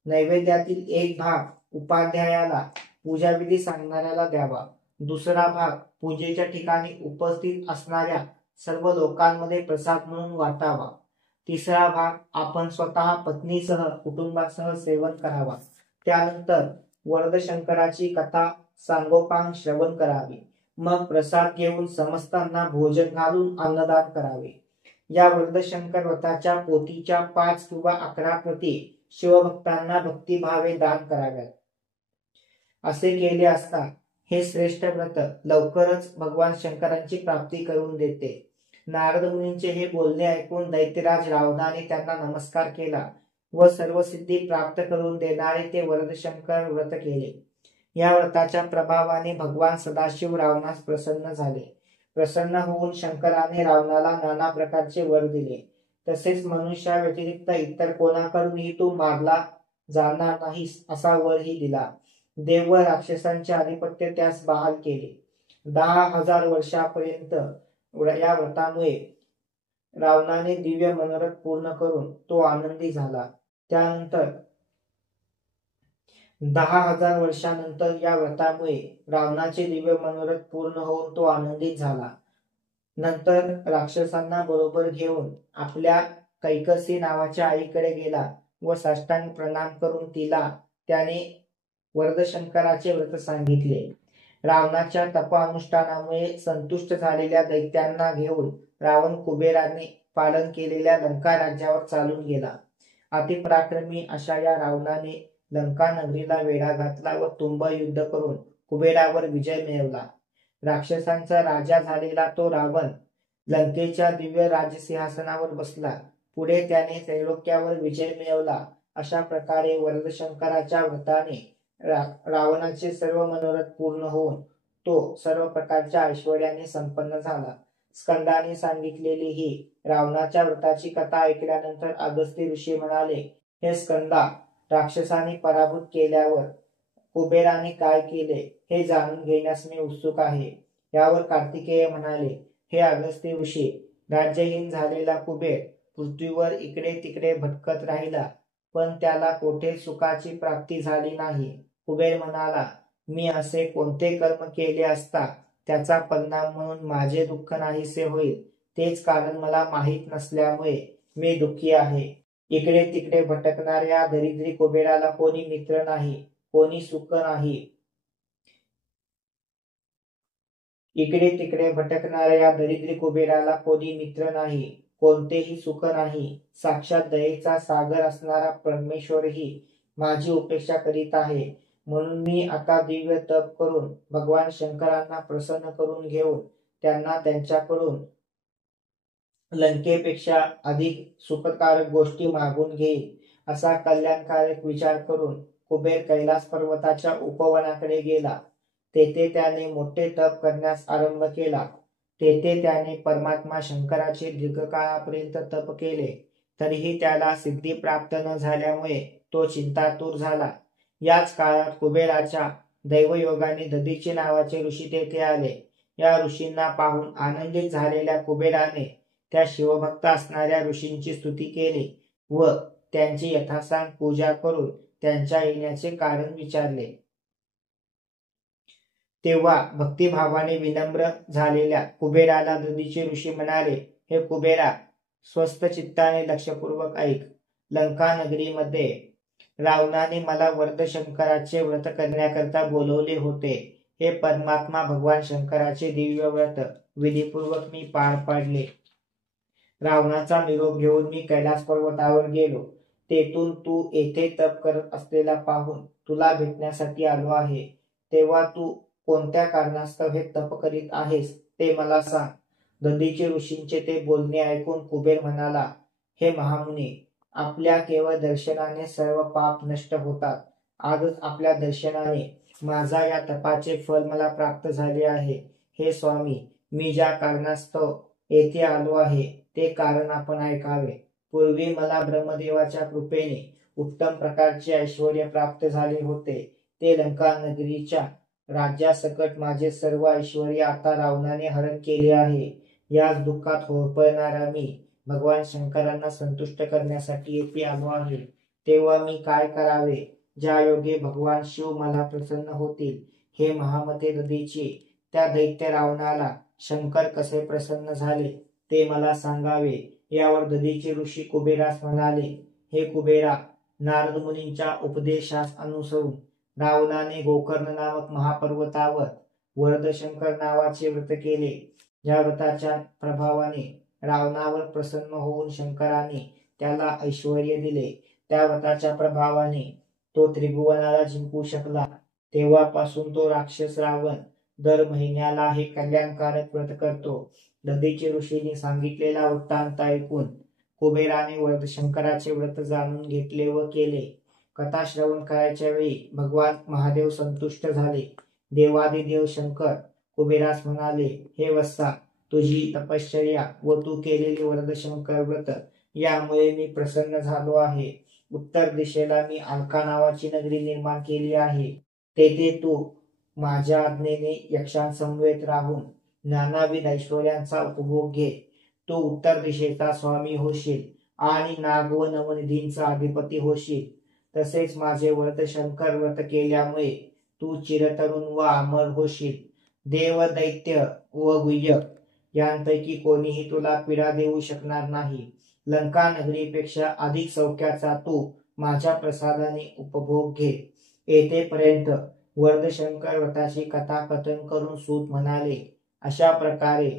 नैवेद्यातील 1 भाग उपाध्यायाला पूजाविधी सांगणाऱ्याला द्यावा. दुसरा भाग पूजेच्या ठिकाणी उपस्थित असणाऱ्या सर्व लोकांमध्ये प्रसाद म्हणून वाटावा. तिसरा भाग आपण स्वतः पत्नीसह कुटुंबासह सेवन करावा. त्यानंतर वरदशंकराची कथा सांगोपांग श्रवण करावी. मग प्रसाद घेऊन समस्तांना भोजन घालून अन्नदान करावे. या वरदशंकर व्रताच्या पोथीच्या 5 किंवा 11 प्रती शिवभक्तांना भक्तिभावे दान कराव्यात. असे केले असता हे श्रेष्ठ व्रत लवकरच भगवान शंकरांची प्राप्ती करून देते. नारद मुनींचे हे बोलणे ऐकून दैत्यराज रावणाने त्यांना नमस्कार केला व सर्व सिद्धी प्राप्त करून देणारे ते वरदशंकर व्रत केले. या व्रताच्या प्रभावाने भगवान सदाशिव रावणास प्रसन्न झाले. प्रसन्न होऊन शंकराने रावणाला नाना प्रकारचे वर दिले. तसेच मनुष्या व्यतिरिक्त इतर कोणाकडूनही तू मारला जाणार नाहीस असा वरही दिला. देव व राक्षसांचे आधिपत्य त्यास बहाल केले. 10,000 वर्षापर्यंत या व्रतामुळे रावणाने दिव्य मनोरथ पूर्ण करून तो आनंदी झाला. त्यानंतर 10,000 वर्षानंतर या व्रतामुळे रावणाचे दिव्य मनोरथ पूर्ण होऊन तो आनंदित झाला. नंतर राक्षसांना बरोबर घेऊन आपल्या कैकसी नावाच्या आईकडे गेला व साष्टांग प्रणाम करून तिला त्याने वरदशंकराचे व्रत सांगितले. रावणाच्या तपानुष्ठानामुळे संतुष्ट झालेल्या दैत्यांना घेऊन रावण कुबेराने पालन केलेल्या लंका राज्यावर चालून गेला. अतिपराक्रमी अशा या रावणाने लंका नगरीला वेढा घातला व तुंब युद्ध करून कुबेरावर विजय मिळवला. राक्षसांचा राजा झालेला तो रावण लंकेच्या दिव्य राजसिंहासनावर बसला. पुढे त्याने त्रैलोक्यावर विजय मिळवला. अशा प्रकारे वरदशंकराच्या व्रताने रावणाचे सर्व मनोरथ पूर्ण होऊन तो सर्व प्रकारच्या ऐश्वर्याने संपन्न झाला. स्कंदाने सांगितलेली ही रावणाच्या व्रताची कथा ऐकल्यानंतर अगस्त्य ऋषी म्हणाले, हे स्कंदा, राक्षसाने पराभूत केल्यावर कुबेराने काय केले हे जाणून घेण्यास मी उत्सुक आहे. यावर कार्तिकेय म्हणाले, हे अगस्त्य ऋषी, राज्यहीन झालेला कुबेर पृथ्वीवर इकडे तिकडे भटकत राहिला, पण त्याला कोठे सुखाची प्राप्ती झाली नाही. कुबेर म्हणाला, मी असे कोणते कर्म केले असता त्याचा परिणाम म्हणून माझे दुःख नाहीसे होईल, तेच कारण मला माहीत नसल्यामुळे मी दुःखी आहे. इकडे तिकडे भटकणाऱ्या दरिद्री कुबेराला कोणी मित्र नाही, कोणी सुख नाही. इकडे तिकडे भटकणाऱ्या दरिद्री कुबेराला कोणी मित्र नाही, कोणतेही सुख नाही. साक्षात दयेचा सागर असणारा परमेश्वरही माझी उपेक्षा करीत आहे. म्हणून मी आता दिव्य तप करून भगवान शंकरांना प्रसन्न करून घेऊन त्यांना त्यांच्याकडून लंकेपेक्षा अधिक सुखकारक गोष्टी मागून घेईल. असा कल्याणकारक विचार करून कुबेर कैलास पर्वताच्या उपवनाकडे गेला. तेथे त्याने मोठे तप करण्यास आरंभ केला. तेथे त्याने परमात्मा शंकराचे दीर्घकाळापर्यंत तप केले. तरीही त्याला सिद्धी प्राप्त न झाल्यामुळे तो चिंतातूर झाला. याच काळात कुबेराच्या दैवयोगाने दधीची नावाचे ऋषी तेथे आले. या ऋषींना पाहून आनंदित झालेल्या कुबेराने त्या शिवभक्त असणाऱ्या ऋषींची स्तुती केली व त्यांची यथासांग पूजा करून त्यांच्या येण्याचे कारण विचारले. तेव्हा भक्तिभावाने विनम्र झालेल्या कुबेराला दधीचे ऋषी म्हणाले, हे कुबेरा, स्वस्थ चित्ताने लक्षपूर्वक ऐक. लंका नगरीमध्ये रावणाने मला वर्धशंकराचे व्रत करण्याकरता बोलवले होते. हे परमात्मा भगवान शंकराचे दिव्य व्रत विधीपूर्वक मी पार पाडले. रावणाचा निरोप घेऊन मी कैलास पर्वतावर गेलो. तेथून तू येथे तप करत असलेला पाहून तुला भेटण्यासाठी आलो आहे. तेव्हा तू कोणत्या कारणास्तव हे तप करीत आहेस ते मला सांग. दधीचे ऋषींचे ते बोलणे ऐकून कुबेर म्हणाला, हे महामुनी, आपल्या केवळ दर्शनाने सर्व पाप नष्ट होतात. आजच आपल्या दर्शनाने माझा या तपाचे फल मला प्राप्त झाले आहे. हे स्वामी, मी ज्या कारणास्तव येथे आलो आहे ते कारण आपण ऐकावे. पूर्वी मला ब्रह्मदेवाच्या कृपेने उत्तम प्रकारचे ऐश्वर्य प्राप्त झाले होते. ते लंका नगरीच्या राज्यासकट माझे सर्व ऐश्वर्य आता रावणाने हरण केले आहे. याच दुःखात होरपळणारा मी भगवान शंकरांना संतुष्ट करण्यासाठी येथे आलो आहे. तेव्हा मी काय करावे, ज्या योगे भगवान शिव मला प्रसन्न होतील. हे महामते दधीची, त्या दैत्य रावणाला शंकर कसे प्रसन्न झाले ते मला सांगावे. यावर दधीचे ऋषी कुबेरास म्हणाले, हे कुबेरा, नारद मुनींच्या उपदेशास अनुसरून रावणाने गोकर्ण नामक महापर्वतावर वर्धशंकर नावाचे व्रत केले. या व्रताच्या प्रभावाने रावणावर प्रसन्न होऊन शंकराने त्याला ऐश्वर्य दिले. त्या व्रताच्या प्रभावाने तो त्रिभुवनाला जिंकू शकला. तेव्हापासून तो राक्षस रावण दर महिन्याला हे कल्याणकारक व्रत करतो. दधीचे ऋषींनी सांगितलेला वृत्तांत ऐकून कुबेराने वर्धशंकराचे व्रत जाणून घेतले व केले. कथा श्रवण करायच्या वेळी भगवान महादेव संतुष्ट झाले. देवादिदेव शंकर कुबेरास म्हणाले, हे वत्सा, तुझी तपश्चर्या व तू केलेले वर्धशंकर व्रत यामुळे मी प्रसन्न झालो आहे. उत्तर दिशेला मी अलका नावाची नगरी निर्माण केली आहे. तेथे तू माझ्या आज्ञेने यक्षांसमवेत राहून नानाविध ऐश्वर्यांचा उपभोग घे. तू उत्तर दिशेचा स्वामी होशील आणि नाग व नवनिधींचा अधिपती होशील. तसेच माझे वर्धशंकर व्रत केल्यामुळे तू चिरतरुण व अमर होशील. देव, दैत्य व गुह्य यांपैकी कोणीही तुला पीडा देऊ शकणार नाही. लंका नगरीपेक्षा अधिक सौख्याचा तू माझ्या प्रसादाने उपभोग घे. येथेपर्यंत वर्धशंकर व्रताची कथा कथन करून सूत म्हणाले. अशा प्रकारे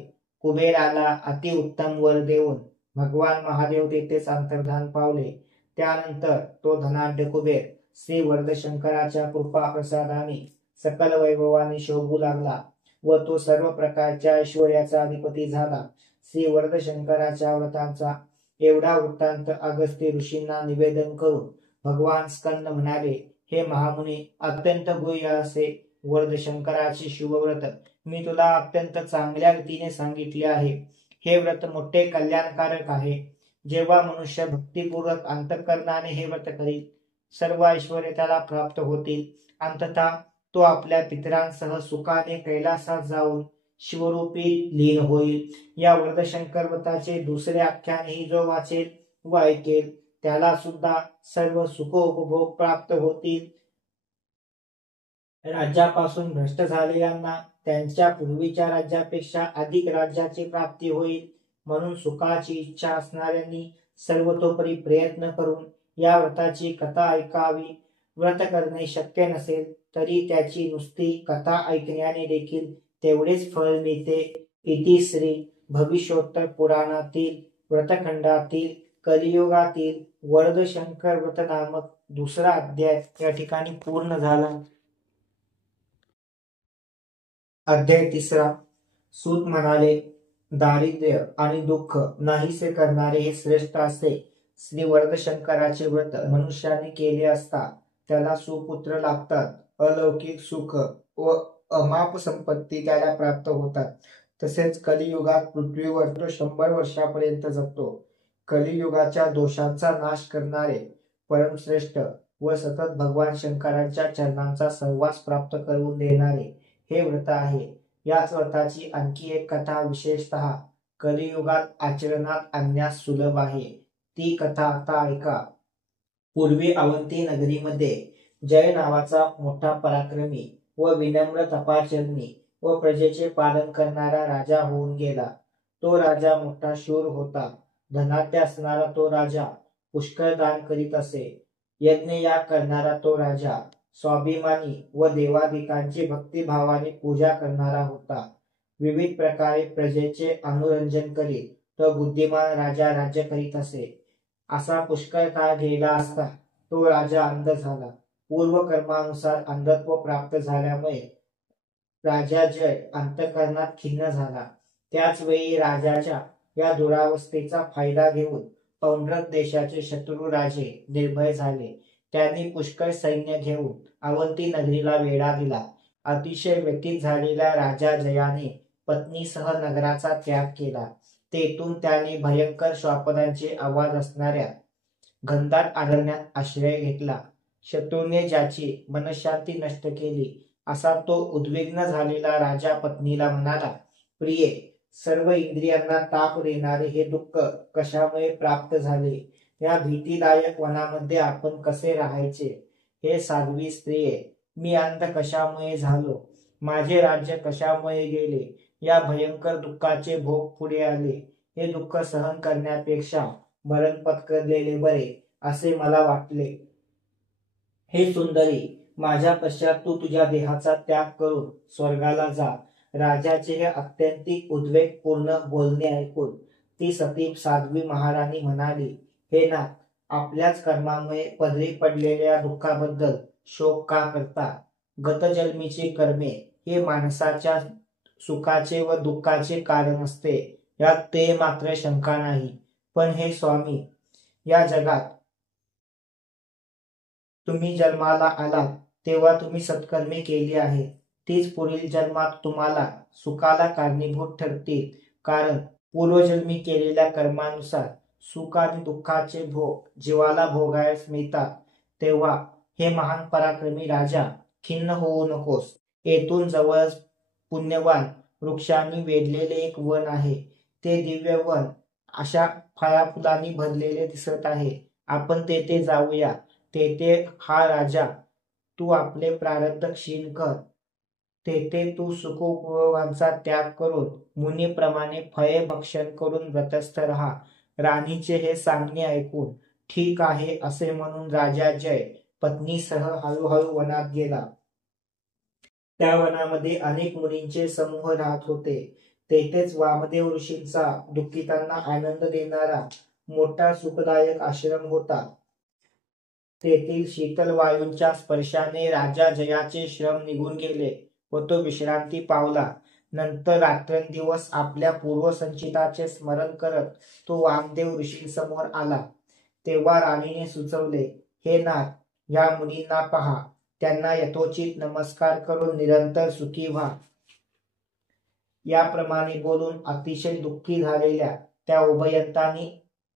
कुबेराला अतिउत्तम वर देऊन भगवान महादेव तेथेच अंतर्धान पावले. त्यानंतर तो धनाढ्य कुबेर श्री वर्धशंकराच्या कृपा प्रसादाने सकल वैभवाने शोभू लागला व तो सर्व प्रकारच्या ऐश्वर्याचा अधिपती झाला. श्री वर्धशंकराच्या व्रतांचा एवढा वृत्तांत अगस्त्य ऋषींना निवेदन करून भगवान स्कंद म्हणाले, हे महामुनी, अत्यंत गुह्य असे वर्धशंकराचे शुभव्रत मी तुला अत्यंत चांगल्या रीतीने सांगितले आहे. हे व्रत मोठे कल्याणकारक आहे. जेव्हा मनुष्य भक्तिपूर्वक अंतःकरणाने हे व्रत करील, सर्व ऐश्वर्य त्याला प्राप्त होतील. अंततः तो आपल्या पितरांसह सुखाने कैलासात जाऊन शिवरूपी लीन होईल. या वर्धशंकर व्रताचे दुसरे आख्यानही जो वाचेल व ऐकेल त्याला सुद्धा सर्व सुखोपभोग प्राप्त होतील. राज्यापासून भ्रष्ट झालेल्यांना त्यांच्या पूर्वीच्या राज्यापेक्षा अधिक राज्याची प्राप्ती होईल. म्हणून सुखाची इच्छा असणाऱ्यांनी सर्वतोपरी प्रयत्न करून या व्रताची कथा ऐकावी. व्रत करणे शक्य नसेल तरी त्याची नुसती कथा ऐकण्याने देखील तेवढेच फळ मिळते. इति श्री भविष्योत्तर पुराणातील व्रतखंडातील कलियुगातील वर्धशंकर व्रत नामक दुसरा अध्याय या ठिकाणी पूर्ण झाला. अध्याय तिसरा. सूत म्हणाले, दारिद्र्य आणि दुःख नाहीसे करणारे हे श्रेष्ठ असे श्री वर्धशंकराचे व्रत मनुष्याने केले असता त्याला सुपुत्र लाभतात. अलौकिक सुख व अमाप संपत्ती त्याला प्राप्त होतात. तसेच कलियुगात पृथ्वीवर तो 100 वर्षापर्यंत जगतो. कलियुगाच्या दोषांचा नाश करणारे परमश्रेष्ठ व सतत भगवान शंकरांच्या चरणांचा सहवास प्राप्त करून देणारे हे व्रत आहे. याच व्रताची आणखी एक कथा विशेषतः कलियुगात आचरणात आणण्यास सुलभ आहे. ती कथा आता ऐका. पूर्वी अवंती नगरीमध्ये जय नावाचा मोठा पराक्रमी व विनम्र तपाचरणी व प्रजेचे पालन करणारा राजा होऊन गेला. तो राजा मोठा शूर होता. धनाढ्य असणारा तो राजा पुष्कळ दान करीत असे. यज्ञ याग करणारा तो राजा स्वाभिमानी व देवादिकांची भक्तिभावाने पूजा करणारा होता. विविध प्रकारे प्रजेचे अनुरंजन करीत तो बुद्धिमान राजा राज्य करीत असे. असा पुष्कळ काळ गेला असता तो राजा अंध झाला. पूर्व कर्मानुसार अंधत्व प्राप्त झाल्यामुळे राजा जय अंतःकरणात खिन्न झाला. त्याच वेळी राजाच्या या दुरावस्थेचा फायदा घेऊन पौंड्रक देशाचे शत्रू राजे निर्भय झाले. त्यांनी पुष्कळ सैन्य घेऊन अवंती नगरीला वेढा दिला. अतिशय व्यथित झालेल्या राजा जयाने पत्नीसह नगराचा त्याग केला. तेथून त्याने भयंकर श्वापदांचे आवाज असणाऱ्या घनदाट अरण्यात आश्रय घेतला. शत्रूने ज्याची मनशांती नष्ट केली असा तो उद्विग्न झालेला राजा पत्नीला म्हणाला, प्रिये, सर्व इंद्रियांना ताप देणारे हे दुःख कशामुळे प्राप्त झाले? या भीतीदायक वनामध्ये आपण कसे राहायचे? हे साध्वी स्त्रिये, मी अंध कशामुळे झालो? माझे राज्य कशामुळे गेले? या भयंकर दुःखाचे भोग पुढे आले. हे दुःख सहन करण्यापेक्षा मरण पत्करलेले बरे असे मला वाटले. हे सुंदरी, माझ्या पश्चात तू तुझ्या देहाचा त्याग करून स्वर्गाला जा. राजाचे हे अत्यंतिक उद्वेगपूर्ण बोलणे ऐकून ती सती साध्वी महाराणी म्हणाली, हे नाथ, आपल्याच कर्मामुळे पदरी पडलेल्या दुःखाबद्दल शोक का करता? गतजन्मीची कर्मे हे माणसाच्या सुखाचे व दुःखाचे कारण असते, यात ते मात्र शंका नाही. पण हे स्वामी, या जगात तुम्ही जन्माला आलात तेव्हा तुम्ही सत्कर्मे केली आहेत. तीच पुढील जन्मात तुम्हाला सुखाला कारणीभूत ठरतील. कारण पूर्वजन्मी केलेल्या कर्मानुसार सुख आणि दुःखाचे भोग जीवाला भोगायस मिळतात. तेव्हा हे महान पराक्रमी राजा, खिन्न होऊ नकोस. येथून जवळच पुण्यवान वृक्षांनी वेढलेले एक वन आहे. ते दिव्य वन अशा फळाफुलांनी भरलेले दिसत आहे. आपण तेथे जाऊया. तेथे हा राजा तू आपले प्रारब्ध क्षीण कर. तेथे तू सुखोपभोगांचा त्याग करून मुनीप्रमाणे फळे भक्षण करून व्रतस्थ राहा. राणीचे हे सांगणे ऐकून ठीक आहे असे म्हणून राजा जय पत्नीसह हळूहळू वनात गेला. त्या वनामध्ये अनेक मुनींचे समूह राहत होते. तेथेच वामदेव ऋषींचा दुःखितांना आनंद देणारा मोठा सुखदायक आश्रम होता. तेथील शीतल वायूंच्या स्पर्शाने राजा जयाचे श्रम निघून गेले व तो विश्रांती पावला. नंतर रात्रंदिवस आपल्या पूर्वसंचिताचे स्मरण करत तो वामदेव ऋषींसमोर आला. तेव्हा राणीने सुचवले, हे नाथ, ह्या मुनींना पहा. त्यांना यथोचित नमस्कार करून निरंतर सुखी व्हा. याप्रमाणे बोलून अतिशय दुःखी झालेल्या त्या उभयंतांनी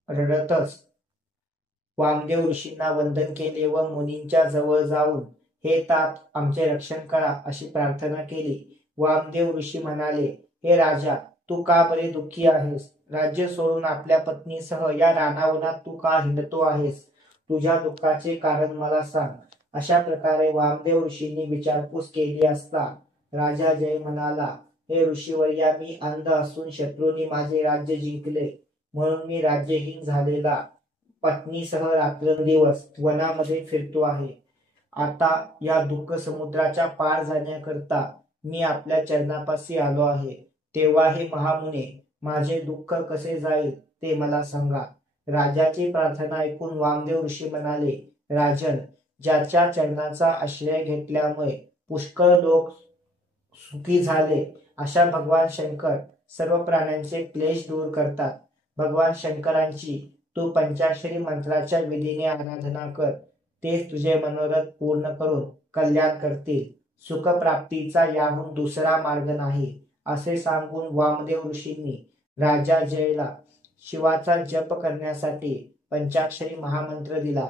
रडतच वामदेव ऋषींना वंदन केले व मुनींच्या जवळ जाऊन, हे तात, आमचे रक्षण करा अशी प्रार्थना केली. वामदेव ऋषी म्हणाले, हे राजा, तू का बरे दुःखी आहेस? राज्य सोडून आपल्या पत्नीसह या रानावनात तू का हिंडतो आहेस? तुझ्या दुःखाचे कारण मला सांग. अशा प्रकारे वामदेव ऋषींनी विचारपूस केली असता राजा जय म्हणाला, हे ऋषीवर्या, मी अंध असून शत्रूंनी माझे राज्य जिंकले म्हणून मी राज्यहीन झालेला पत्नीसह रात्रंदिवस वनामध्ये फिरतो आहे. आता या दुःख समुद्राच्या पार जाण्याकरता मी आपल्या चरणापाशी आलो आहे. तेव्हा हे महामुने, माझे दुःख कसे जाईल ते मला सांगा. राजाची प्रार्थना ऐकून वामदेव ऋषी म्हणाले, राजन, ज्याच्या चरणाचा आश्रय घेतल्यामुळे पुष्कळ लोक सुखी झाले अशा भगवान शंकर सर्व प्राण्यांचे क्लेश दूर करतात. भगवान शंकरांची तू पंचाक्षरी मंत्राच्या विधीने आराधना कर. तेच तुझे मनोरथ पूर्ण करून कल्याण करतील. सुखप्राप्तीचा याहून दुसरा मार्ग नाही असे सांगून वामदेव ऋषींनी राजा जयला शिवाचा जप करण्यासाठी पंचाक्षरी महामंत्र दिला.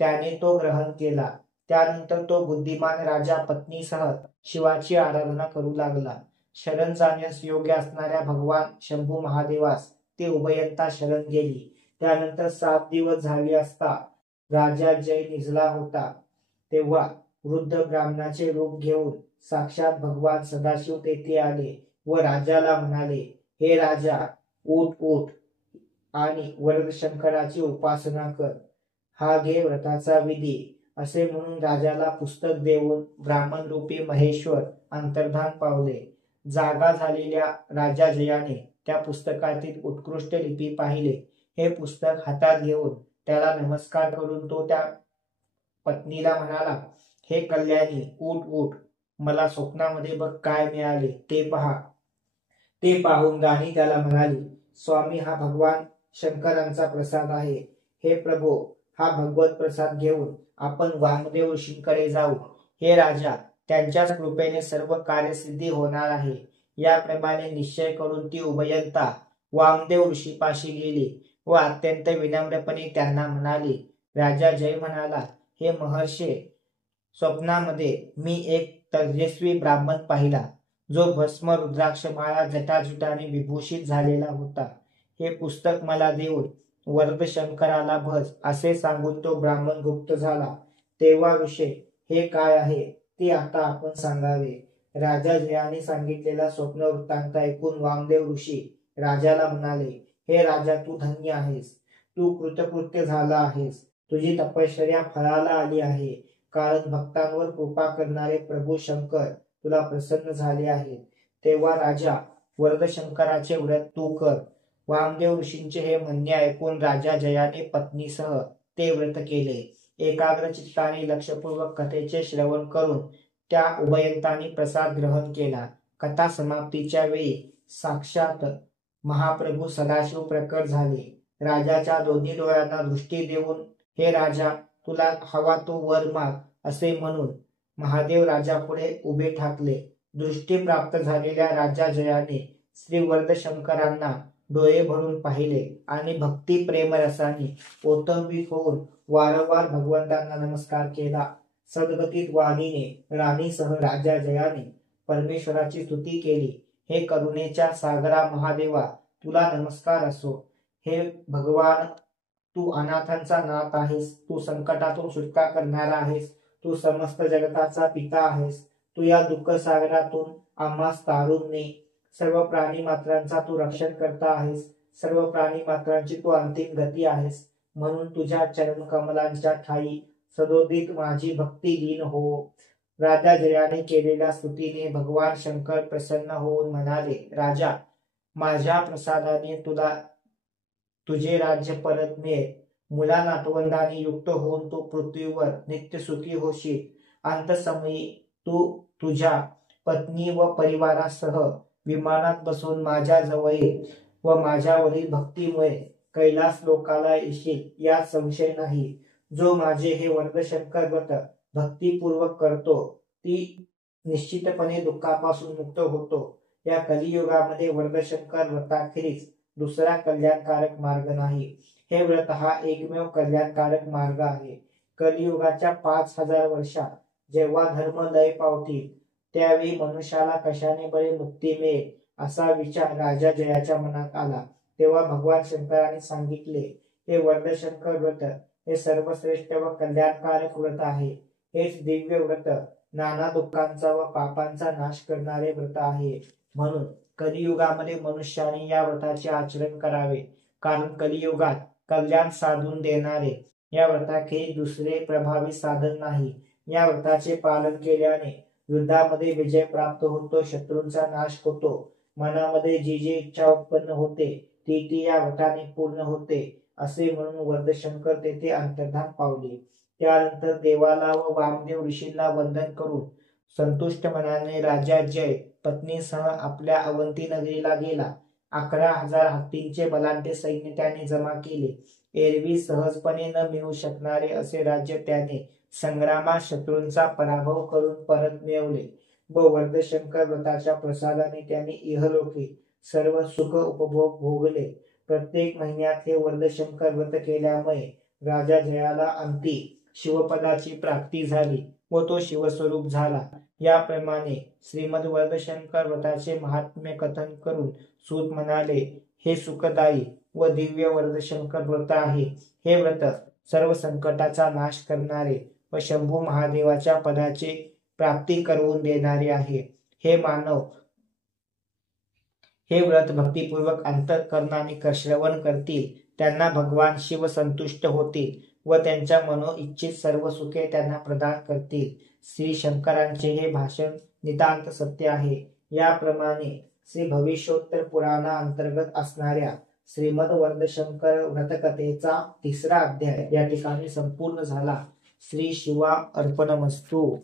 त्याने तो ग्रहण केला. त्यानंतर तो बुद्धिमान राजा पत्नीसह शिवाची आराधना करू लागला. शरण जाण्यास योग्य असणाऱ्या भगवान शंभू महादेवास ते उभयंता शरण गेली. त्यानंतर 7 दिवस झाले असता राजा जय निजला होता तेव्हा वृद्ध ब्राह्मणाचे रूप घेऊन साक्षात भगवान सदाशिव तेथे आले व राजाला म्हणाले, हे राजा, उठ उठ आणि वरदशंकराची उपासना कर. हा घे व्रताचा विधी. असे म्हणून राजाला पुस्तक देऊन ब्राह्मण रूपी महेश्वर अंतर्धान पावले. जागा झालेल्या राजा जयाने त्या पुस्तकातील उत्कृष्ट लिपी पाहिले. हे पुस्तक हातात घेऊन त्याला नमस्कार करून तो त्या पत्नीला म्हणाला, हे कल्याणी, उठ उठ, मला स्वप्नामध्ये बघ काय मिळाले ते पहा. ते पाहून राणी त्याला म्हणाली, स्वामी, हा भगवान शंकरांचा प्रसाद आहे. हे प्रभो, हा भगवत प्रसाद घेऊन आपण वामदेव ऋषींकडे जाऊ. हे राजा, त्यांच्याच कृपेने सर्व कार्यसिद्धी होणार आहे. याप्रमाणे निश्चय करून ती उभयंता वामदेव ऋषीपाशी गेली व अत्यंत विनम्रपणे त्यांना म्हणाली. राजा जय म्हणाला, हे महर्षे, स्वप्नामध्ये मी एक तेजस्वी ब्राह्मण पाहिला, जो भस्म रुद्राक्ष माळा जटाजुटाने विभूषित झालेला होता. हे पुस्तक मला देऊन वरदशंकराला भज असे सांगून तो ब्राह्मण गुप्त झाला. तेव्हा ऋषे, हे काय आहे ते आता आपण सांगावे. राजा जयाने सांगितलेला स्वप्न वृत्तांत ऐकून वामदेव ऋषी राजाला म्हणाले, हे राजा, तू धन्य आहेस. तू कृतकृत्य झाला आहेस. तुझी तपश्चर्या फळाला आली आहे, कारण भक्तांवर कृपा करणारे प्रभू शंकर तुला प्रसन्न झाले आहेत. तेव्हा राजा, वरदशंकराचे व्रत तू कर. वामदेव ऋषींचे हे म्हणणे ऐकून राजा जयाने पत्नीसह ते व्रत केले. एकाग्र चित्ताने लक्षपूर्वक कथेचे श्रवण करून त्या उभयंतांनी प्रसाद ग्रहण केला. कथा समाप्तीच्या वेळी साक्षात महाप्रभू सदाशिव प्रकट झाले. राजाच्या दोन्ही डोळ्यांना दृष्टी देऊन, हे राजा, तुला हवा तो वर माग असे म्हणून महादेव राजापुढे उभे ठाकले. दृष्टी प्राप्त झालेल्या राजा जयाने श्री वरदशंकरांना डोळे भरून पाहिले आणि भक्ती प्रेमरसाने ओतंबित होऊन वारंवार भगवंतांना नमस्कार केला. सद्गतीत वाणीने राणीसह राजा जयाने परमेश्वराची स्तुती केली. हे करुणेच्या सागरा महादेवा, तुला नमस्कार असो. हे भगवान, तू अनाथांचा नाथ आहेस. तू संकटातून सुटका करणारा आहेस. तू समस्त जगताचा पिता आहेस. तू या दुःख सागरातून आम्हास तारून ने. सर्व प्राणी मात्रांचा तू रक्षण करता आहेस. सर्व प्राणी मात्रांची तू अंतिम गती आहेस. म्हणून तुझ्या चरण कमलांच्या ठाई सदोदित माझी भक्ती लीन हो. राजा जयाने केलेल्या स्तुतीने भगवान शंकर प्रसन्न होऊन म्हणाले, राजा, माझ्या प्रसादाने तुला तुझे राज्य परत मिळेल. मुला नातवंडाने युक्त होऊन तू पृथ्वीवर नित्य सुखी होशील. अंतसमयी तू तुझ्या पत्नी व परिवारासह विमानात बसून माझ्या जवळ ये व माझ्यावरील भक्तीमुळे कैलास लोकाला येशील, यात संशय नाही. जो माझे हे वरदशंकर व्रत भक्तीपूर्वक करतो ती निश्चितपणे दुःखापासून मुक्त होतो. या कलियुगामध्ये वरदशंकर व्रताखेरीज दुसरा कल्याणकारक मार्ग नाही. हे व्रत हा एकमेव कल्याणकारक मार्ग आहे. कलियुगाच्या 5000 वर्षात जेव्हा धर्म लय पावतील त्यावेळी मनुष्याला कशाने बरे मुक्ती मिळेल असा विचार राजा जयाच्या मनात आला. तेव्हा भगवान शंकराने सांगितले, हे वरदशंकर व्रत हे सर्वश्रेष्ठ व कल्याणकारक व्रत आहे. हेच दिव्य व्रत नाना दुःखांचा व पापांचा नाश करणारे व्रत आहे. म्हणून कलियुगामध्ये मनुष्याने या व्रताचे आचरण करावे, कारण कलियुगात कल्याण साधून देणारे या व्रताखेरीज दुसरे प्रभावी साधन नाही. या व्रताचे पालन केल्याने युद्धामध्ये विजय प्राप्त होतो, शत्रूंचा नाश होतो. मनामध्ये जी जी इच्छा उत्पन्न होते ती या व्रताने पूर्ण होते. असे म्हणून वरदशंकर तेथे अंतर्धान पावले. त्यानंतर देवाला व वामदेव ऋषींना वंदन करून संतुष्ट मनाने राजा जय पत्नीसह आपल्या अवंती नगरीला गेला. 11,000 हत्तींचे बलाढ्य सैन्य त्याने जमा केले. एरवी सहजपणे न मिळू शकणारे असे राज्य त्याने संग्रामात शत्रूंचा पराभव करून परत मिळवले व वरदशंकर व्रताच्या प्रसादाने त्यांनी इहलोकी सर्व सुख उपभोग भोगले. प्रत्येक महिन्यात हे वरदशंकर व्रत केल्यामुळे राजा जयाला अंती शिवपदाची प्राप्ती झाली व तो शिवस्वरूप झाला. याप्रमाणे श्रीमद वरदशंकर व्रताचे महात्म्य कथन करून सूत म्हणाले, हे सुखदायी व दिव्य वरदशंकर व्रत आहे. हे व्रत सर्व संकटाचा नाश करणारे व शंभू महादेवाच्या पदाची प्राप्ती करून देणारे आहे. हे मानव हे व्रत भक्तिपूर्वक अंतःकरणाने श्रवण करतील त्यांना भगवान शिव संतुष्ट होतील व त्यांच्या मनोइच्छित सर्व सुखे त्यांना प्रदान करतील. श्री शंकरांचे हे भाषण नितांत सत्य आहे. याप्रमाणे श्री भविष्योत्तर पुराणा अंतर्गत असणाऱ्या श्रीमद वर्धशंकर व्रतकथेचा 3रा अध्याय या ठिकाणी संपूर्ण झाला. श्री शिवा अर्पणमस्तु.